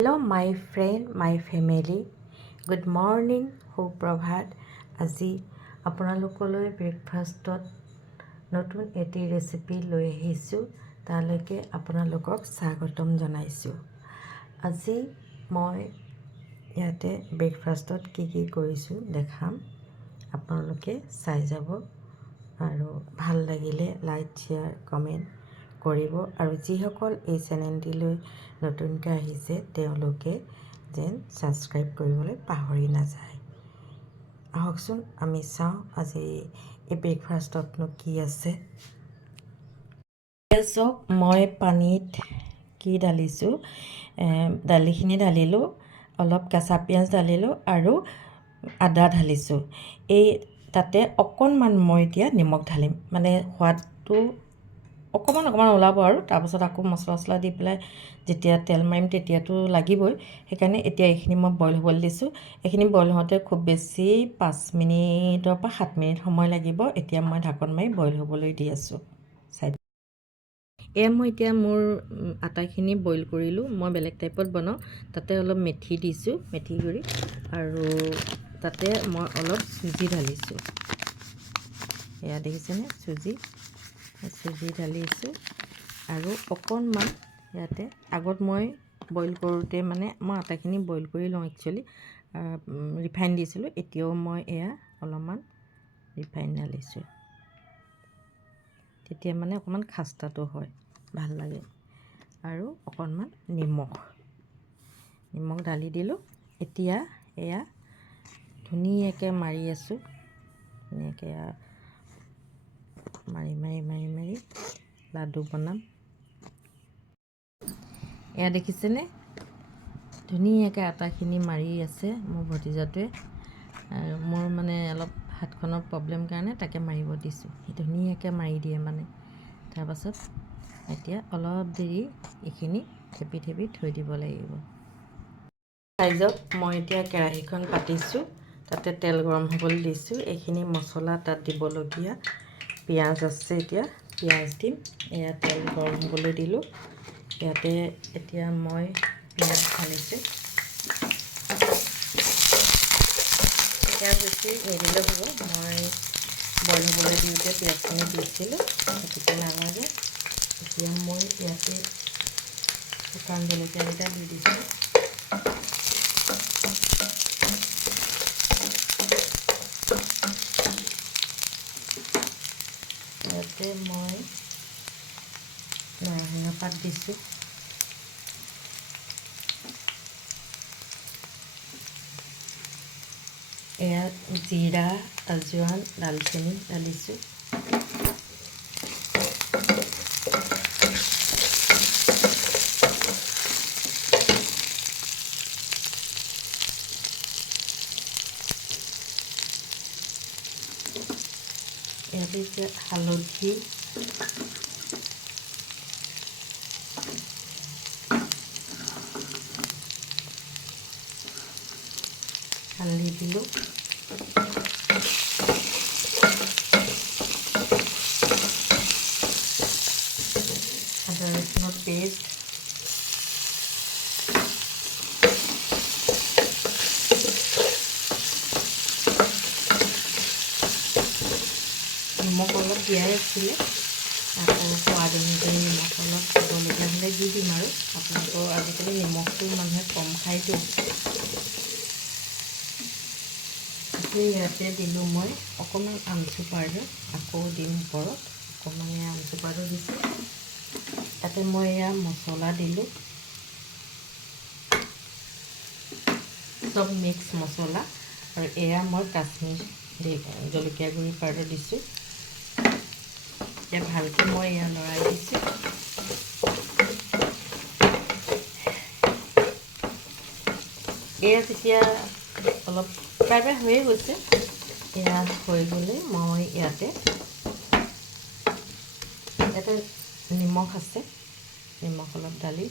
Hello my friend, my family. Good morning, সুপ্ৰভাত। আজি আপোনালোকলৈ ব্ৰেকফাষ্টত নতুন এটি ৰেচিপি লৈ আহিছোঁ। তালৈকে আপোনালোকক স্বাগতম জনাইছোঁ। আজি মই ইয়াতে ব্ৰেকফাষ্টত কি কৰিছোঁ দেখাম। আপোনালোকে চাই যাব আৰু ভাল লাগিলে লাইক, শ্বেয়াৰ, কমেণ্ট কৰিব আৰু যিসকল এই চেনেলটিলৈ নতুনকৈ আহিছে তেওঁলোকে যেন ছাবস্ক্ৰাইব কৰিবলৈ পাহৰি নাযায়। আহকচোন আমি চাওঁ আজি এই ব্ৰেকফাষ্টতনো কি আছে। চাওক, মই পানীত কি ঢালিছোঁ, দালিখিনি ঢালিলোঁ, অলপ কেঁচা পিঁয়াজ ঢালিলোঁ আৰু আদা ঢালিছোঁ। এই তাতে অকণমান মই এতিয়া নিমখ ঢালিম, মানে সোৱাদটো অকণমান ওলাব আৰু তাৰপাছত আকৌ মছলা দি পেলাই যেতিয়া তেল মাৰিম তেতিয়াতো লাগিবই। সেইকাৰণে এতিয়া এইখিনি মই বইল হ'বলৈ দিছোঁ। এইখিনি বইল হওঁতে খুব বেছি 5 মিনিটৰ পৰা 7 মিনিট সময় লাগিব। এতিয়া মই ঢাকন মাৰি বইল হ'বলৈ দি আছোঁ। মই এতিয়া মোৰ আটাখিনি বইল কৰিলোঁ। মই বেলেগ টাইপত বনাওঁ। তাতে অলপ মেথি দিছোঁ, মেথি গুড়ি, আৰু তাতে মই অলপ চুজি ঢালিছোঁ। এয়া দেখিছেনে, চুজি ঢালিছোঁ আৰু অকণমান ইয়াতে আগত মই বইল কৰোঁতে মানে মই আটাখিনি বইল কৰি লওঁ একচুৱেলি, ৰিফাইন দিছিলোঁ। এতিয়াও মই এয়া অলপমান ৰিফাইন ঢালিছোঁ, তেতিয়া মানে অকণমান খাস্তাটো হয়, ভাল লাগে। আৰু অকণমান নিমখ ঢালি দিলোঁ। এতিয়া এয়া ধুনীয়াকৈ মাৰি আছোঁ, ধুনীয়াকৈ মাৰি লাডু বনাম। এয়া দেখিছেনে, ধুনীয়াকৈ আটাখিনি মাৰি আছে মোৰ ভতিজাটোৱে। আৰু মোৰ মানে অলপ হাতখনৰ প্ৰব্লেম কাৰণে তাকে মাৰিব দিছোঁ। সি ধুনীয়াকৈ মাৰি দিয়ে মানে। তাৰপাছত এতিয়া অলপ দেৰি এইখিনি থেপি থৈ দিব লাগিব। চাই যাওক, মই এতিয়া কেৰাহীখন পাতিছোঁ, তাতে তেল গৰম হ'বলৈ দিছোঁ। এইখিনি মছলা তাত দিবলগীয়া পিঁয়াজ আছে, এতিয়া পিঁয়াজ দিম। এয়া তেল গৰম হ'বলৈ দিলোঁ। ইয়াতে এতিয়া মই পিঁয়াজ ঢালিছোঁ। পিঁয়াজ বেছি নিদিলেও হ'ব, মই বইল হ'বলৈ দিওঁতে পিঁয়াজখিনি দিছিলোঁ, গতিকে নালাগে। এতিয়া মই ইয়াতে শুকান জলকীয়াকেইটা দি দিছোঁ। ইয়াতে মই নৰসিংহ পাত দিছোঁ। এয়া জিৰা, আজৱাইন, দালচেনি ঢালিছোঁ। ইয়াতে এতিয়া হালধি, দিলোঁ। আদা ৰচুনৰ পেষ্ট, নিমখ অলপ দিয়াই আছিলে, আকৌ সোৱাদ অনুযায়ী নিমখ অলপ দিবলগীয়া হ'লে দি দিম আৰু। আপোনালোকৰ আজিকালি নিমখটো মানুহে কম খায়তো। ইয়াতে দিলোঁ মই অকণমান আমচুৰ পাউডাৰ, আকৌ দিম ওপৰত অকণমান আমচুৰ পাউডাৰ দিছোঁ। তাতে মই এয়া মছলা দিলোঁ, চব মিক্স মছলা, আৰু এয়া মই কাশ্মীৰ জলকীয়া গুড়ি পাউডাৰ দিছোঁ। এতিয়া ভালকৈ মই এয়া লৰাই দিছোঁ। এয়া যেতিয়া অলপ প্ৰায় হৈয়ে গৈছে, এয়া হৈ গ'লে মই ইয়াতে নিমখ আছে, নিমখ অলপ ঢালি,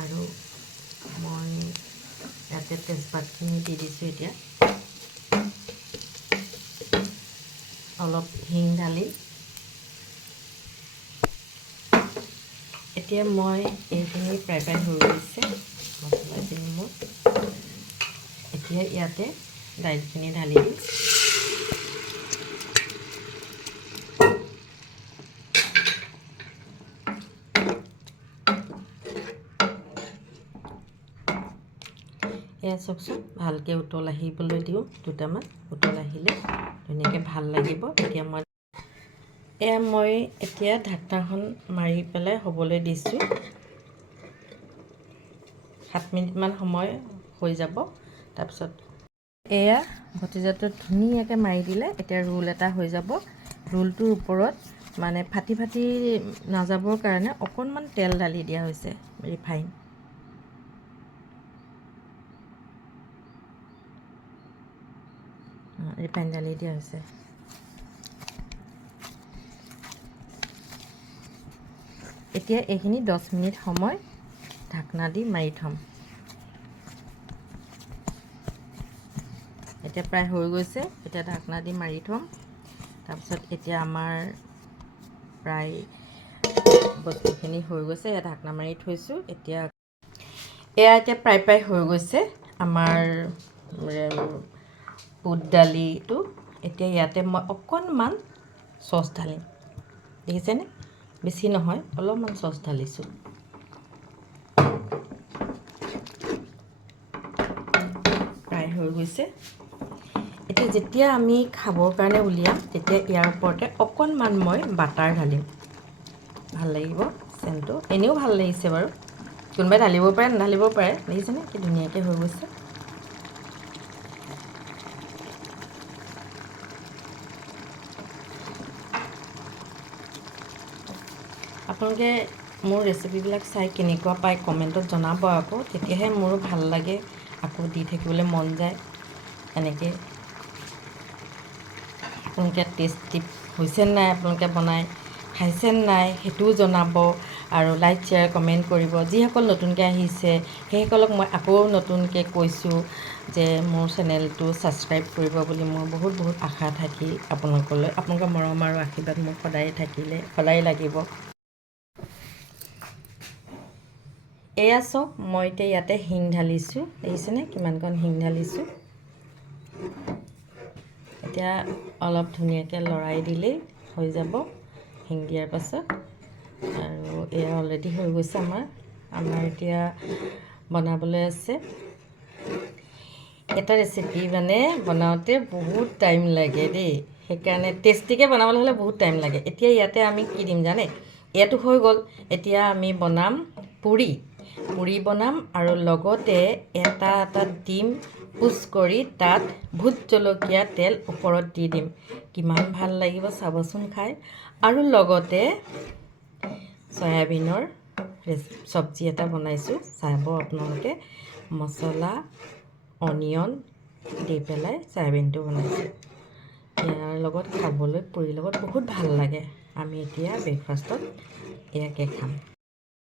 আৰু মই ইয়াতে তেজপাতখিনি দি দিছোঁ। এতিয়া অলপ হিং ঢালি, এতিয়া মই এইখিনি প্ৰায় হৈ গৈছে। এতিয়া ইয়াতে দাইলখিনি ঢালি দিম। এয়া চাওকচোন, ভালকৈ উতল আহিবলৈ দিওঁ, দুটামান উতল আহিলে ধুনীয়াকৈ ভাল লাগিব। এতিয়া মই এতিয়া ঢাকনাখন মাৰি পেলাই হ'বলৈ দিছোঁ। 7 মিনিটমান সময় হৈ যাব। তাৰপিছত এয়া ভতিজাটোৱে ধুনীয়াকৈ মাৰি দিলে। এতিয়া ৰোল এটা হৈ যাব। ৰোলটোৰ ওপৰত মানে ফাটি ফাটি নাযাবৰ কাৰণে অকণমান তেল ঢালি দিয়া হৈছে, ৰিফাইন। ঢালি দিয়া হৈছে। এতিয়া এইখিনি 10 মিনিট সময় ঢাকনা দি মাৰি থ'ম। এতিয়া প্ৰায় হৈ গৈছে। এতিয়া ঢাকনা দি মাৰি থ'ম। তাৰপিছত এতিয়া আমাৰ প্ৰায় বস্তুখিনি হৈ গৈছে। এয়া ঢাকনা মাৰি থৈছোঁ। এতিয়া প্ৰায় হৈ গৈছে আমাৰ বুট দালিটো। এতিয়া ইয়াতে মই অকণমান চচ ঢালিম, দেখিছেনে? বেছি নহয়, অলপমান চচ ঢালিছোঁ। প্ৰায় হৈ গৈছে। এতিয়া যেতিয়া আমি খাবৰ কাৰণে উলিয়াম, তেতিয়া ইয়াৰ ওপৰতে অকণমান মই বাটাৰ ঢালিম। ভাল লাগিব চেণ্টটো। এনেও ভাল লাগিছে বাৰু। কোনোবাই ঢালিব পাৰে, নাঢালিব পাৰে। দেখিছেনে কি ধুনীয়াকৈ হৈ গৈছে। আপোনালোকে মোৰ ৰেচিপিবিলাক চাই কেনেকুৱা পায় কমেণ্টত জনাব আকৌ। তেতিয়াহে মোৰো ভাল লাগে, আকৌ দি থাকিবলৈ মন যায়। এনেকৈ আপোনালোকে টেষ্টি হৈছে নাই, আপোনালোকে বনাই খাইছে নাই সেইটোও জনাব। আৰু লাইক, শ্বেয়াৰ, কমেণ্ট কৰিব। যিসকল নতুনকৈ আহিছে সেইসকলক মই আকৌ নতুনকৈ কৈছোঁ যে মোৰ চেনেলটো ছাবস্ক্ৰাইব কৰিব বুলি। মোৰ বহুত বহুত আশা থাকিল আপোনালোকৰ মৰম আৰু আশীৰ্বাদ মোক সদায় লাগিব। এয়া চাওক, মই এতিয়া ইয়াতে হিং ঢালিছোঁ। দেখিছেনে কিমানকণ হিং ঢালিছোঁ। এতিয়া অলপ ধুনীয়াকৈ লৰাই দিলেই হৈ যাব হিং দিয়াৰ পাছত। আৰু এয়া অলৰেডি হৈ গৈছে আমাৰ এতিয়া বনাবলৈ আছে। এটা ৰেচিপি মানে বনাওঁতে বহুত টাইম লাগে দেই। সেইকাৰণে টেষ্টিকৈ বনাবলৈ হ'লে বহুত টাইম লাগে। এতিয়া ইয়াতে আমি কি দিম জানে? ইয়াতো হৈ গ'ল। এতিয়া আমি বনাম পুৰি বনাম আৰু লগতে এটা ডিম পুচ কৰি তাত ভোট জলকীয়া তেল ওপৰত দি দিম। কিমান ভাল লাগিব চাবচোন খাই। আৰু লগতে চয়াবিনৰ চব্জি এটা বনাইছোঁ, চাব আপোনালোকে। মছলা, অনিয়ন দি পেলাই চয়াবিনটো বনাইছোঁ। ইয়াৰ লগত খাবলৈ পুৰিৰ লগত বহুত ভাল লাগে। আমি এতিয়া ব্ৰেকফাষ্টত এয়াকে খাম।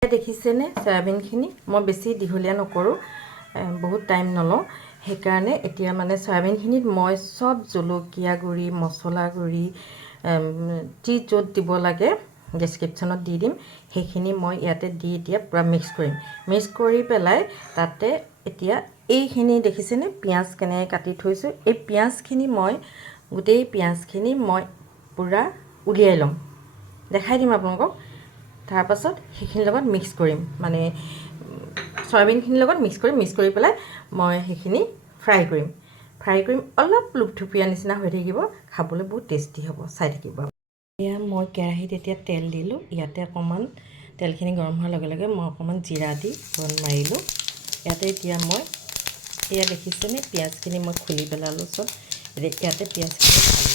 দেখিছেনে চয়াবিনখিনি? মই বেছি দীঘলীয়া নকৰোঁ, বহুত টাইম নলওঁ। সেইকাৰণে এতিয়া মানে চয়াবিনখিনিত মই চব জলকীয়া গুড়ি, মছলা গুড়ি য'ত দিব লাগে ডেছক্ৰিপশ্যনত দি দিম। সেইখিনি মই ইয়াতে দি এতিয়া পূৰা মিক্স কৰিম। মিক্স কৰি পেলাই তাতে এতিয়া এইখিনি দেখিছেনে পিঁয়াজ কেনেকৈ কাটি থৈছোঁ? এই গোটেই পিঁয়াজখিনি মই পূৰা উলিয়াই ল'ম, দেখাই দিম আপোনালোকক। তাৰপাছত সেইখিনিৰ লগত মিক্স কৰিম, মানে চয়াবিনখিনিৰ লগত মিক্স কৰি পেলাই মই সেইখিনি ফ্ৰাই কৰিম। অলপ লুপথুপীয়া নিচিনা হৈ থাকিব, খাবলৈ বহুত টেষ্টি হ'ব। চাই থাকিব। এয়া মই কেৰাহীত এতিয়া তেল দিলোঁ। ইয়াতে অকণমান তেলখিনি গৰম হোৱাৰ লগে লগে মই অকণমান জিৰা দি ফোৰণ মাৰিলোঁ। ইয়াতে এতিয়া মই এয়া দেখিছেনে পিঁয়াজখিনি মই খুলি পেলালোঁ চব। ইয়াতে পিঁয়াজখিনি ঢালি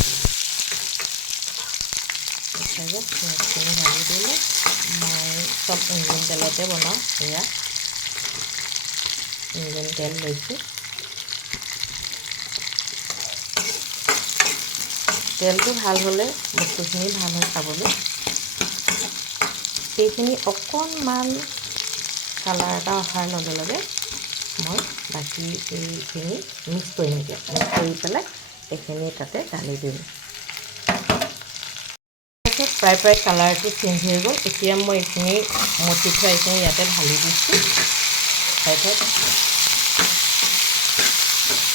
দিলোঁ। পিঁয়াজখিনি ঢালি দিলোঁ। মই চব ইঞ্জিন তেলতে বনাওঁ। এয়া ইঞ্জিন তেল লৈছোঁ। তেলটো ভাল হ'লে বস্তুখিনি ভাল হয় খাবলৈ। এইখিনি অকণমান কালাৰ এটা অহাৰ লগে লগে মই বাকী এইখিনি মিক্স কৰিম। এতিয়া মিক্স কৰি পেলাই এইখিনি তাতে ঢালি দিম। তাৰপিছত প্ৰায় কালাৰটো চেঞ্জ হৈ গ'ল। এতিয়া মই এইখিনি মঠি থোৱা এইখিনি ইয়াতে ঢালি দিছোঁ।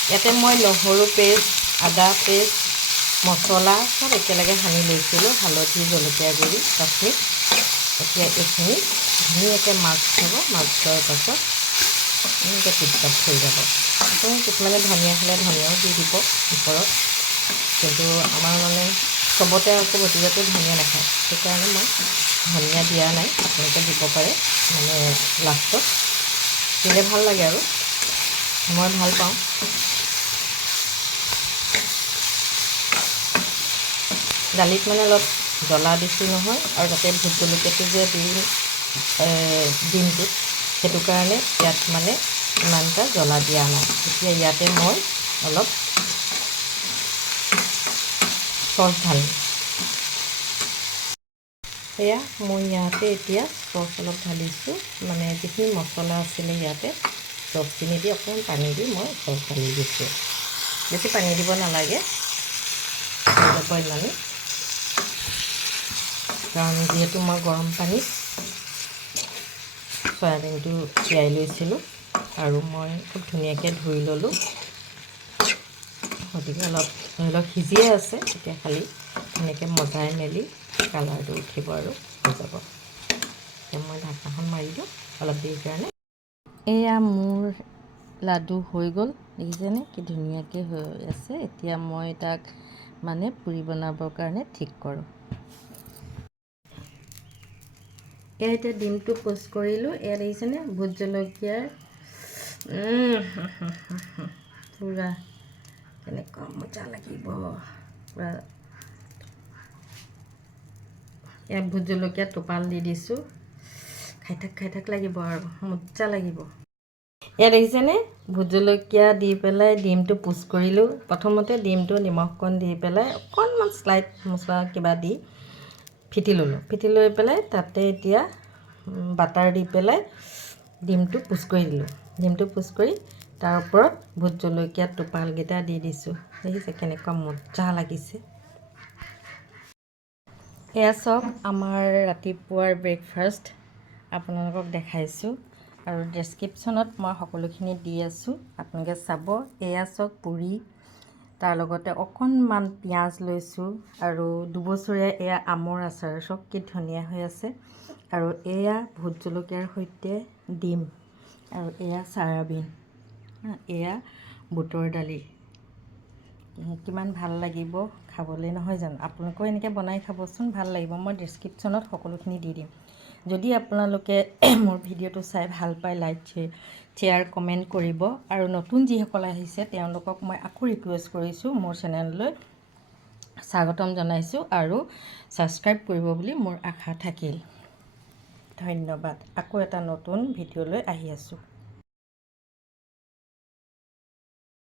ইয়াতে মই নহৰু পেষ্ট, আদা পেষ্ট, মছলা চব একেলগে সানি লৈছিলোঁ, হালধি, জলকীয়া গুড়ি, কাশ্মীৰ। এতিয়া এইখিনি ধুনীয়াকৈ মাছ হ'ব, মাছ খোৱাৰ পাছত ধুনীয়াকৈ টিপটপ হৈ যাব। কিছুমানে ধনিয়া খালে ধনিয়াও দি দিব ওপৰত, কিন্তু আমাৰ মানে চবতে আকৌ ভতিজাটো ধনিয়া নাখায়, সেইকাৰণে মই ধনিয়া দিয়া নাই। আপোনালোকে দিব পাৰে মানে লাষ্টত দিলে ভাল লাগে আৰু মই ভাল পাওঁ। দালিত মানে অলপ জ্বলা দিছোঁ নহয়, আৰু তাতে ভোট জলকীয়াটো যে দিম ডিমটোত, সেইটো কাৰণে ইয়াত মানে ইমানটা জ্বলা দিয়া নাই। এতিয়া ইয়াতে মই অলপ চচ ঢালিম। সেয়া মই ইয়াতে এতিয়া চচ অলপ ঢালিছোঁ, মানে যিখিনি মছলা আছিলে ইয়াতে চচখিনি দি অকণমান পানী দি মই চচ ঢালি দিছোঁ। বেছি পানী দিব নালাগে, ইমানেই, কাৰণ যিহেতু মই গৰম পানীত চয়াবিনটো তিয়াই লৈছিলোঁ আৰু মই খুব ধুনীয়াকৈ ধুই ল'লোঁ, গতিকে অলপ ধৰি লওক সিজিয়ে আছে। এতিয়া খালি ধুনীয়াকৈ মজাই মেলি কালাৰটো উঠিব আৰু হৈ যাব। এতিয়া মই ঢাকনাখন মাৰি দিওঁ অলপ দেৰিৰ কাৰণে। এয়া মোৰ লাডু হৈ গ'ল, দেখিছেনে কি ধুনীয়াকৈ হৈ আছে। এতিয়া মই তাক মানে পুৰি বনাবৰ কাৰণে ঠিক কৰোঁ। এয়া এতিয়া ডিমটো পোষ্ট কৰিলোঁ। এয়া দেখিছেনে ভোট জলকীয়াৰ পূৰা কেনেকুৱা মজা লাগিব পূৰা। এয়া ভোট জলকীয়া টোপাল দি দিছোঁ, খাই থাক লাগিব আৰু মজা লাগিব। এয়া দেখিছেনে ভোট জলকীয়া দি পেলাই ডিমটো পোষ্ট কৰিলোঁ। প্ৰথমতে ডিমটো নিমখকণ দি পেলাই অকণমান স্লাইড মছলা কিবা দি ফিটি ল'লোঁ, ফিটি লৈ পেলাই তাতে এতিয়া বাটাৰ দি পেলাই ডিমটো পোষ্ট কৰি দিলোঁ। ডিমটো পোষ্ট কৰি তাৰ ওপৰত ভোট জলকীয়া টোপালকেইটা দি দিছোঁ। দেখিছে কেনেকুৱা মজা লাগিছে। এয়া চব আমাৰ ৰাতিপুৱাৰ ব্ৰেকফাষ্ট আপোনালোকক দেখাইছোঁ, আৰু ডেছক্ৰিপশ্যনত মই সকলোখিনি দি আছোঁ, আপোনালোকে চাব। এয়া চব পুৰি, তাৰ লগতে অকণমান পিঁয়াজ লৈছোঁ, আৰু দুবছৰীয়া এয়া আমৰ আচাৰ, চব কি ধুনীয়া হৈ আছে। আৰু এয়া ভোট জলকীয়াৰ সৈতে ডিম, আৰু এয়া চয়াবিন, এয়া বুটৰ দালি। কিমান ভাল লাগিব খাবলৈ, নহয় জানো? আপোনালোকেও এনেকৈ বনাই খাবচোন, ভাল লাগিব। মই ডেছক্ৰিপশ্যনত সকলোখিনি দি দিম। যদি আপোনালোকে মোৰ ভিডিঅ'টো চাই ভাল পায়, লাইক শ্বেয়াৰ কমেণ্ট কৰিব। আৰু নতুন যিসকল আহিছে তেওঁলোকক মই আকৌ ৰিকুৱেষ্ট কৰিছোঁ, মোৰ চেনেললৈ স্বাগতম জনাইছোঁ, আৰু ছাবস্ক্ৰাইব কৰিব বুলি মোৰ আশা থাকিল। ধন্যবাদ। আকৌ এটা নতুন ভিডিঅ'লৈ আহি আছোঁ।